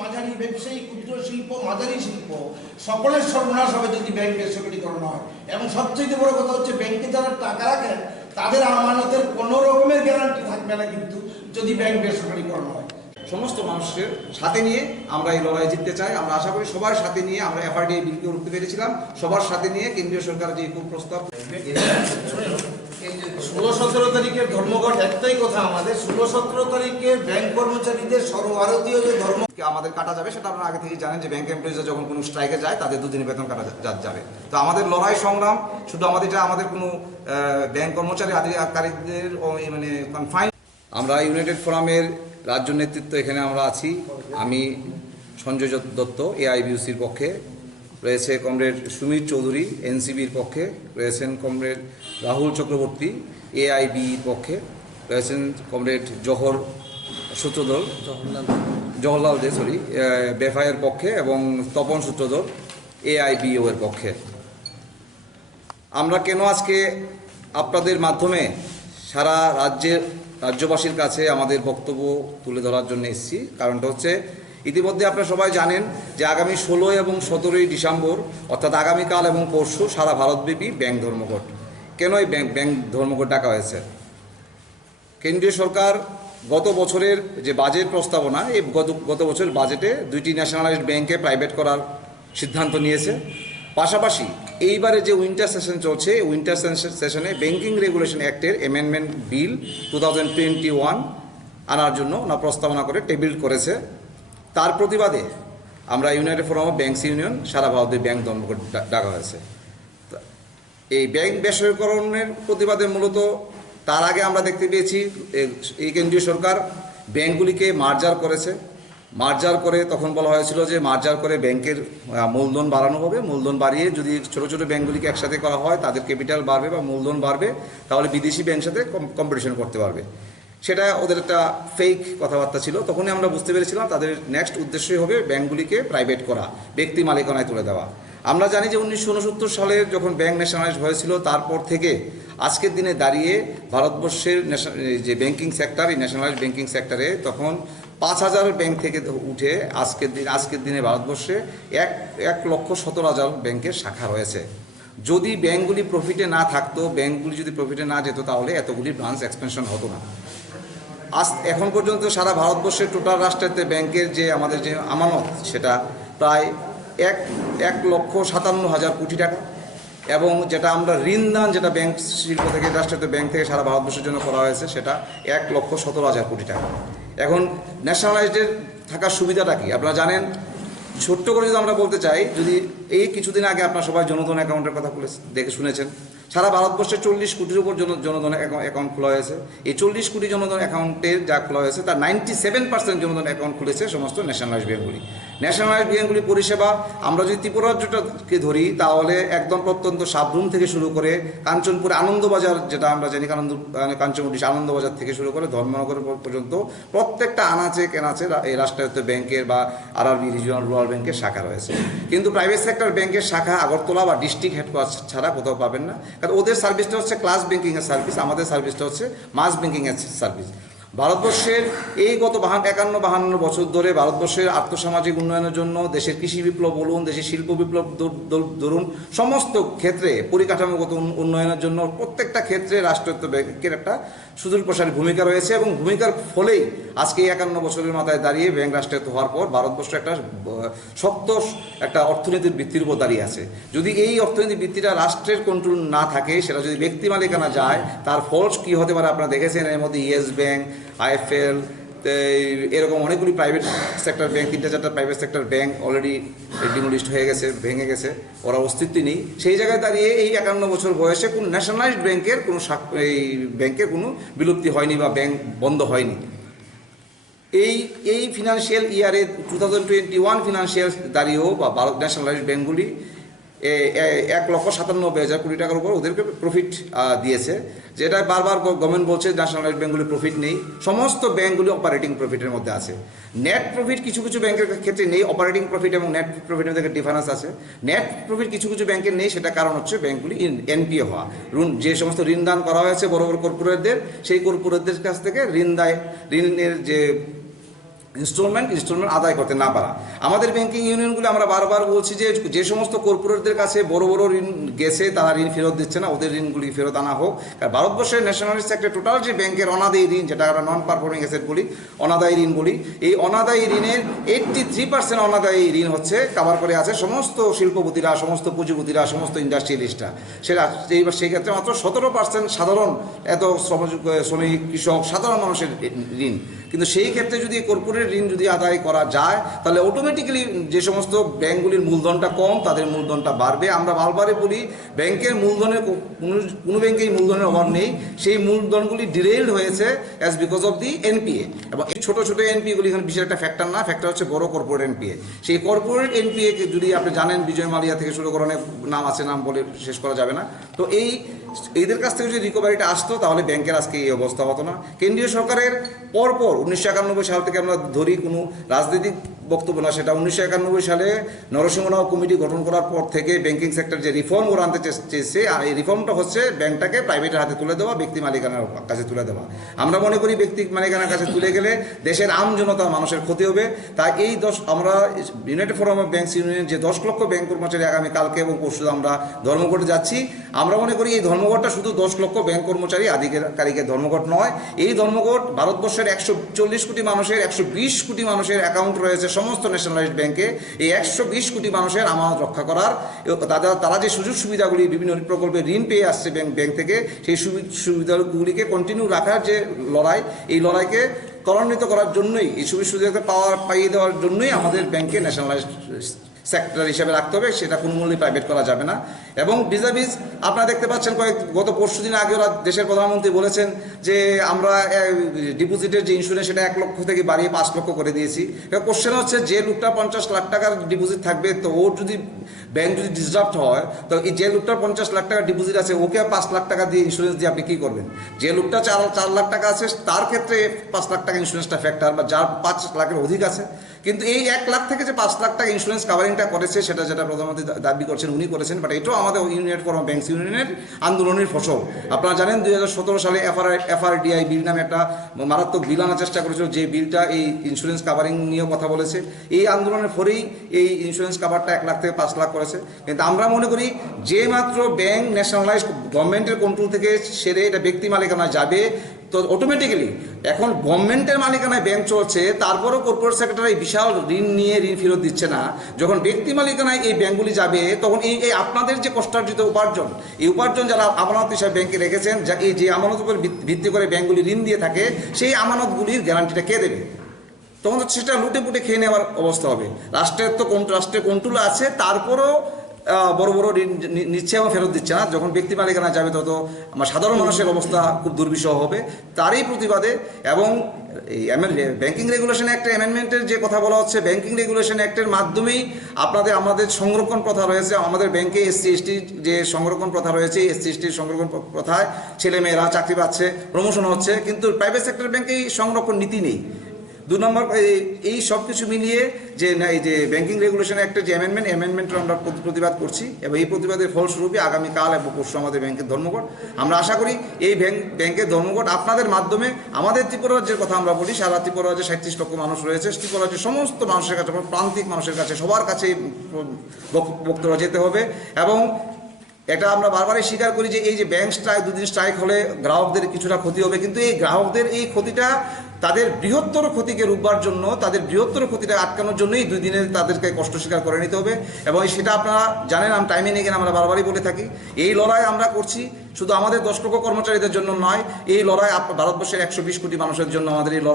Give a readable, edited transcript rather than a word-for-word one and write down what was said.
মাঝারি ব্যবসায়ী, ক্ষুদ্র শিল্প, মাঝারি শিল্প সকলের সর্বনাশ হবে যদি ব্যাংক বেসরকারীকরণ হয়। এবং সবচেয়ে বড় কথা হচ্ছে, ব্যাংকে যারা টাকা রাখেন তাদের আমানতের কোনো রকমের গ্যারান্টি থাকবে না কিন্তু যদি ব্যাংক বেসরকারীকরণ হয়। সমস্ত মানুষের সাথে নিয়ে আমরা এই লড়াই জিততে চাই। আমরা আশা করি সবার সাথে নিয়ে আমরা এফআরডিএ বিলকে রুখতে পেরেছিলাম। সবার সাথে নিয়ে কেন্দ্রীয় সরকারের যে কুপ্রস্তাব, 16-17 তারিখের ধর্মঘট একটাই কথা আমাদের, 16-17 তারিখে ব্যাংক কর্মচারীদের সর্বভারতীয় যে ধর্ম আমাদের কাটা যাবে, সেটা আপনারা আগে থেকে জানেন যে ব্যাংক এমপ্লয়িজরা যখন কোনো স্ট্রাইকে যায় তাদের 2 দিনের বেতন কাটা যাবে। তো আমাদের লড়াই সংগ্রাম শুধু আমাদের কোনো ব্যাংক কর্মচারী আধিকারিকদের মানে কনফাইন। আমরা ইউনাইটেড ফোরামের রাজ্য নেতৃত্ব এখানে আমরা আছি। আমি সঞ্জয় দত্ত এআইবিউসির পক্ষে, রয়েছে কমরেড সুমিত চৌধুরী এনসিবির পক্ষে, রয়েছেন কমরেড রাহুল চক্রবর্তী এআইবির পক্ষে, রয়েছেন কমরেড জওহরলাল দে বেফাইয়ের পক্ষে, এবং তপন সূত্রধর এআইবিও এর পক্ষে। আমরা কেন আজকে আপনাদের মাধ্যমে সারা রাজ্যবাসীর কাছে আমাদের বক্তব্য তুলে ধরার জন্য এসেছি, কারণটা হচ্ছে ইতিমধ্যে আপনারা সবাই জানেন যে আগামী 16 এবং 17 ডিসেম্বর অর্থাৎ আগামীকাল এবং পরশু সারা ভারতব্যাপী ব্যাংক ধর্মঘট। কেন এই ব্যাংক ধর্মঘট ডাকা হয়েছে? কেন্দ্রীয় সরকার গত বছরের যে বাজেট প্রস্তাবনা, এই গত বছরের বাজেটে 2টি ন্যাশনালাইজড ব্যাংকে প্রাইভেট করার সিদ্ধান্ত নিয়েছে। পাশাপাশি এইবারে যে উইন্টার সেশন চলছে, উইন্টার সেশনে ব্যাংকিং রেগুলেশন অ্যাক্টের অ্যামেন্ডমেন্ট বিল 2021 আনার জন্য ওনারা প্রস্তাবনা করে টেবিল করেছে। তার প্রতিবাদে আমরা United Forum of Banks Union সারা ভারতে ব্যাংক ধর্মঘট ডাকা হয়েছে। এই ব্যাংক বেসরকারীকরণের প্রতিবাদে মূলত তার আগে আমরা দেখতে পেয়েছি এই কেন্দ্রীয় সরকার ব্যাংকগুলিকে মার্জার করেছে। মার্জার করে তখন বলা হয়েছিল যে মার্জার করে ব্যাংকের মূলধন বাড়ানো হবে, মূলধন বাড়িয়ে যদি ছোটো ছোটো ব্যাংকগুলিকে একসাথে করা হয় তাদের ক্যাপিটাল বাড়বে বা মূলধন বাড়বে, তাহলে বিদেশি ব্যাংকের সাথে কম্পিটিশন করতে পারবে। সেটা ওদের একটা ফেক কথাবার্তা ছিল। তখনই আমরা বুঝতে পেরেছিলাম তাদের নেক্সট উদ্দেশ্যই হবে ব্যাংকগুলিকে প্রাইভেট করা, ব্যক্তি মালিকানায় তুলে দেওয়া। আমরা জানি যে 1969 সালে যখন ব্যাংক ন্যাশনালাইজড হয়েছিল, তারপর থেকে আজকের দিনে দাঁড়িয়ে ভারতবর্ষের যে ব্যাংকিং সেক্টর, এই ন্যাশনালাইজড ব্যাংকিং সেক্টরে তখন 5000 ব্যাংক থেকে উঠে আজকের দিনে ভারতবর্ষে 1,17,000 ব্যাংকের শাখা রয়েছে। যদি ব্যাংকগুলি প্রফিটে না থাকতো, ব্যাংকগুলি যদি প্রফিটে না যেত, তাহলে এতগুলি ব্রাঞ্চ এক্সপেনশন হতো না। এখন পর্যন্ত সারা ভারতবর্ষের টোটাল রাষ্ট্রেতে ব্যাংকের যে আমাদের যে আমানত, সেটা প্রায় 1,57,000 কোটি টাকা, এবং যেটা আমরা ঋণদান যেটা ব্যাংক শিল্প থেকে, রাষ্ট্রায়ত্ত ব্যাংক থেকে সারা ভারতবর্ষের জন্য করা হয়েছে, সেটা 1,17,000 কোটি টাকা। এখন ন্যাশনালাইজডের থাকার সুবিধাটা কি আপনারা জানেন? ছোট্ট করে যদি আমরা বলতে চাই, যদি এই কিছুদিন আগে আপনারা সবাই জনধন অ্যাকাউন্টের কথা দেখে শুনেছেন, সারা ভারতবর্ষে 40 কোটির উপর জনধন অ্যাকাউন্ট খোলা হয়েছে। এই 40 কোটি জনধন অ্যাকাউন্টের যা খোলা হয়েছে তার 97% জনধন অ্যাকাউন্ট খুলেছে সমস্ত ন্যাশনালাইজড ব্যাংকগুলি। ন্যাশনালাইজড ব্যাংকগুলি পরিষেবা আমরা যদি ত্রিপুরা রাজ্যটাকে ধরি, তাহলে একদম প্রত্যন্ত সাবরুম থেকে শুরু করে কাঞ্চনপুর আনন্দবাজার, যেটা আমরা জানি কাঞ্চনপুর আনন্দবাজার থেকে শুরু করে ধর্মনগর পর্যন্ত প্রত্যেকটা আনাচে কেনাচে এই রাষ্ট্রায়ত্ত ব্যাংকের বা আরআরবি রিজিওনাল রুরাল ব্যাংকের শাখা রয়েছে। কিন্তু প্রাইভেট সেক্টর ব্যাংকের শাখা আগরতলা বা ডিস্ট্রিক্ট হেডকোয়ার্টার ছাড়া কোথাও পাবেন না, কারণ ওদের সার্ভিসটা হচ্ছে ক্লাস ব্যাংকিংয়ের সার্ভিস, আমাদের সার্ভিসটা হচ্ছে মাস ব্যাংকিংয়ের সার্ভিস। ভারতবর্ষের এই গত 51-52 বছর ধরে ভারতবর্ষের আর্থসামাজিক উন্নয়নের জন্য, দেশের কৃষি বিপ্লব বলুন, দেশের শিল্প বিপ্লব ধরুন, সমস্ত ক্ষেত্রে পরিকাঠামোগত উন্নয়নের জন্য প্রত্যেকটা ক্ষেত্রে রাষ্ট্রায়ত্ত ব্যাংকের একটা সুদূরপ্রসারী ভূমিকা রয়েছে, এবং ভূমিকার ফলেই আজকে 51 বছরের মাথায় দাঁড়িয়ে ব্যাংক রাষ্ট্রায়ত্ত হওয়ার পর ভারতবর্ষ একটা শক্ত একটা অর্থনীতির ভিত্তির উপর দাঁড়িয়ে আছে। যদি এই অর্থনীতির ভিত্তিটা রাষ্ট্রের কন্ট্রোল না থাকে, সেটা যদি ব্যক্তি মালিকানা যায়, তার ফল কী হতে পারে আপনারা দেখেছেন। এর মধ্যে ইয়েস ব্যাংক, আইএফএল, এরকম অনেকগুলি প্রাইভেট সেক্টর ব্যাংক, 3-4টা private sector bank already demolished হয়ে গেছে, ভেঙে গেছে, ওরা অস্তিত্বই নেই। সেই জায়গায় দাঁড়িয়ে এই 51 বছর বয়সে কোনো ন্যাশনালাইজড ব্যাংকের এই ব্যাংকের কোনো বিলুপ্তি হয়নি বা ব্যাংক বন্ধ হয়নি। এই ফিনান্সিয়াল ইয়ারে 2021 ফিনান্সিয়াল দাঁড়িয়েও বা ভারত ন্যাশনালাইজড ব্যাংকগুলি 1,97,000 কোটি টাকার উপর ওদেরকে প্রফিট দিয়েছে, যেটা বারবার গভর্নমেন্ট বলছে ন্যাশনালাইজড ব্যাঙ্কগুলি প্রফিট নেই। সমস্ত ব্যাঙ্কগুলি অপারেটিং প্রফিটের মধ্যে আছে। নেট প্রফিট কিছু কিছু ব্যাংকের ক্ষেত্রে নেই, অপারেটিং প্রফিট এবং নেট প্রফিটের মধ্যে ডিফারেন্স আছে। নেট প্রফিট কিছু কিছু ব্যাংকের নেই, সেটা কারণ হচ্ছে ব্যাংকগুলি এনপিএ হওয়া। যে সমস্ত ঋণ দান করা হয়েছে বড় বড় কর্পোরেটদের, সেই কর্পোরেটদের কাছ থেকে ঋণের যে ইনস্টলমেন্ট আদায় করতে না পারা। আমাদের ব্যাংকিং ইউনিয়নগুলো আমরা বারবার বলছি যে সমস্ত কর্পোরেটদের কাছে বড় বড় ঋণ গেছে তারা ঋণ ফেরত দিচ্ছে না, ওদের ঋণগুলি ফেরত আনা হোক। কারণ ভারতবর্ষের ন্যাশনালাইজড সেক্টর টোটাল যে ব্যাংকের অনাদায়ী ঋণ, যেটা আমরা নন পারফর্মিং অ্যাসেট বলি, অনাদায়ী ঋণ বলি, এই অনাদায়ী ঋণের 83% অনাদায়ী ঋণ হচ্ছে কভার করে আছে সমস্ত শিল্পপতিরা, সমস্ত পুঁজিপতিরা, সমস্ত ইন্ডাস্ট্রিয়ালিস্টরা। সেই ক্ষেত্রে মাত্র 17% সাধারণ শ্রমিক, কৃষক, সাধারণ মানুষের ঋণ। কিন্তু সেই ক্ষেত্রে যদি কর্পোরেট ঋণ যদি আদায় করা যায়, তাহলে অটোমেটিক্যালি যে সমস্ত ব্যাংকগুলির মূলধনটা কম, তাদের মূলধনটা বাড়বে। আমরা বারবারই বলি ব্যাংকের মূলধনের কোনো ব্যাংকেই মূলধনের অভাব নেই, সেই মূলধনগুলি ডিরেইলড হয়েছে as because of the NPA. এবং এই ছোটো ছোটো এনপিএগুলি এখানে বিশেষ একটা ফ্যাক্টর না, ফ্যাক্টর হচ্ছে বড় কর্পোরেট এনপিএ। সেই কর্পোরেট এনপিএকে যদি আপনি জানেন, বিজয় মালিয়া থেকে শুরু করে অনেক নাম আছে, নাম বলে শেষ করা যাবে না। তো এদের কাছ থেকে যদি রিকভারিটা আসতো, তাহলে ব্যাংকের আজকে এই অবস্থা হতো না। কেন্দ্রীয় সরকারের পরপর 1991 সাল থেকে আমরা ধরি, কোনো রাজনৈতিক বক্তব্য না, সেটা 1991 সালে নরসিংহরাও কমিটি গঠন করার পর থেকে ব্যাংকিং সেক্টর যে রিফর্ম ওরা আনতে চেয়েছে, আর এই রিফর্মটা হচ্ছে ব্যাংকটাকে প্রাইভেটের হাতে তুলে দেওয়া, ব্যক্তি মালিকানার কাছে তুলে দেওয়া। আমরা মনে করি ব্যক্তি মালিকানার কাছে তুলে গেলে দেশের আম জনতা, মানুষের ক্ষতি হবে। তাই আমরা United Forum of Banks union যে 10 লক্ষ ব্যাংক কর্মচারী আগামী কালকে এবং পরশু আমরা ধর্মঘটে যাচ্ছি, আমরা মনে করি এই ধর্মঘটটা শুধু 10 লক্ষ ব্যাংক কর্মচারী আধিকারিকের ধর্মঘট নয়। এই ধর্মঘট ভারতবর্ষের 140 কোটি মানুষের, 120 কোটি মানুষের অ্যাকাউন্ট রয়েছে সমস্ত ন্যাশনালাইজড ব্যাংকে। এই 120 কোটি মানুষের আমানত রক্ষা করার, তারা যে সুযোগ সুবিধাগুলি বিভিন্ন প্রকল্পে ঋণ পেয়ে আসছে ব্যাংক থেকে, সেই সুবিধাগুলিকে কন্টিনিউ রাখার যে লড়াই, এই লড়াইকে ত্বরান্বিত করার জন্যই, এই সুবিধা পাইয়ে দেওয়ার জন্যই আমাদের ব্যাংকে ন্যাশনালাইজড সেক্টর হিসেবে রাখতে হবে, সেটা কোনো মূল্যে প্রাইভেট করা যাবে না। এবং ভিজাভিজ আপনারা দেখতে পাচ্ছেন, গত পরশু দিন আগে ওরা দেশের প্রধানমন্ত্রী বলেছেন যে আমরা ডিপোজিটের যে ইন্স্যুরেন্স, সেটা 1 লক্ষ থেকে বাড়িয়ে 5 লক্ষ করে দিয়েছি। কোশ্চেন হচ্ছে, যে লোকটা 50 লাখ টাকার ডিপোজিট থাকবে, তো ওর যদি ব্যাংক যদি ডিসরাপ্ট হয়, তো এই যে লোকটার 50 লাখ টাকার ডিপোজিট আছে, ওকে 5 লাখ টাকা দিয়ে ইন্স্যুরেন্স দিয়ে আপনি কী করবেন? যে লোকটা 4 লাখ টাকা আছে, তার ক্ষেত্রে 5 লাখ টাকা ইন্স্যুরেন্সটা ফ্যাক্টর, বা যার 5 লাখের অধিক আছে। কিন্তু এই 1 লাখ থেকে যে 5 লাখ টাকা ইন্স্যুরেন্স কাভারিংটা করেছে, সেটা যেটা প্রধানমন্ত্রী দাবি করছেন, উনি করেছেন, বাট এটাও আমাদের ইউনাইটেড ফোরাম অফ ব্যাংকস ইউনিয়নের আন্দোলনের ফসল। আপনারা জানেন 2017 সালে এফআরডিআই বিল নামে একটা মারাত্মক বিল আনার চেষ্টা করেছিল, যে বিলটা এই ইন্স্যুরেন্স কাভারিং নিয়ে কথা বলেছে। এই আন্দোলনের ফলেই এই ইন্স্যুরেন্স কাভারটা 1 লাখ থেকে 5 লাখ করেছে। কিন্তু আমরা মনে করি যে মাত্র ব্যাংক ন্যাশনালাইজ গভর্নমেন্টের কন্ট্রোল থেকে সেরে এটা ব্যক্তি মালিকানায় যাবে, তো অটোমেটিক্যালি এখন গভর্নমেন্টের মালিকানায় ব্যাংক চলছে, তারপরেও কর্পোরেট সেক্টর এই বিশাল ঋণ নিয়ে ঋণ ফেরত দিচ্ছে না। যখন ব্যক্তি মালিকানায় এই ব্যাংকগুলি যাবে, তখন এই আপনাদের যে কষ্টার্জিত উপার্জন, এই উপার্জন যারা আমানত হিসাবে ব্যাংকে রেখেছেন, যে আমানত উপর ভিত্তি করে ব্যাংকগুলি ঋণ দিয়ে থাকে, সেই আমানতগুলির গ্যারান্টিটা কে দেবে? তখন তো সেটা লুটে পুটে খেয়ে নেওয়ার অবস্থা হবে। রাষ্ট্রের কন্ট্রোল আছে, তারপরও বড় বড় ঋণ নিচ্ছে এবং ফেরত দিচ্ছে না। যখন ব্যক্তি মালিকানা যাবে, তত আমার সাধারণ মানুষের অবস্থা খুব দুর্বিষহ হবে। তারই প্রতিবাদে এবং এই ব্যাংকিং রেগুলেশন অ্যাক্টের অ্যামেন্ডমেন্টের যে কথা বলা হচ্ছে, ব্যাংকিং রেগুলেশন অ্যাক্টের মাধ্যমেই আমাদের সংরক্ষণ প্রথা রয়েছে, আমাদের ব্যাংকে এসসি এসটি যে সংরক্ষণ প্রথা রয়েছে, এসসি এসটির সংরক্ষণ প্রথায় ছেলেমেয়েরা চাকরি পাচ্ছে, প্রমোশন হচ্ছে, কিন্তু প্রাইভেট সেক্টর ব্যাংকে এই সংরক্ষণ নীতি নেই। 2 নম্বর, এই সব কিছু মিলিয়ে এই যে ব্যাংকিং রেগুলেশন অ্যাক্টের যে অ্যামেন্ডমেন্টের আমরা প্রতিবাদ করছি, এবং এই প্রতিবাদের ফলস্বরূপে আগামীকাল এবং পরশু আমাদের ব্যাংকের ধর্মঘট। আমরা আশা করি এই ব্যাংকের ধর্মঘট আপনাদের মাধ্যমে আমাদের ত্রিপুরা রাজ্যের কথা আমরা বলি, সারা ত্রিপুরা রাজ্যে 37 লক্ষ মানুষ রয়েছে, ত্রিপুরা রাজ্যের সমস্ত মানুষের কাছে, প্রান্তিক মানুষের কাছে, সবার কাছে বক্তব্য যেতে হবে। এবং এটা আমরা বারবারই স্বীকার করি যে এই যে ব্যাংক স্ট্রাইক, 2 দিন স্ট্রাইক হলে গ্রাহকদের কিছুটা ক্ষতি হবে, কিন্তু এই গ্রাহকদের এই ক্ষতিটা তাদের বৃহত্তর ক্ষতিকে রুখবার জন্য, তাদের বৃহত্তর ক্ষতিটা আটকানোর জন্যই 2 দিনের তাদেরকে কষ্ট স্বীকার করে নিতে হবে। এবং সেটা আপনারা জানেন, টাইমে নিয়ে আমরা বারবারই বলে থাকি, এই লড়াই আমরা করছি শুধু আমাদের 10 লক্ষ কর্মচারীদের জন্য নয়, এই লড়াই ভারতবর্ষের 120 কোটি মানুষের জন্য আমাদের এই লড়াই।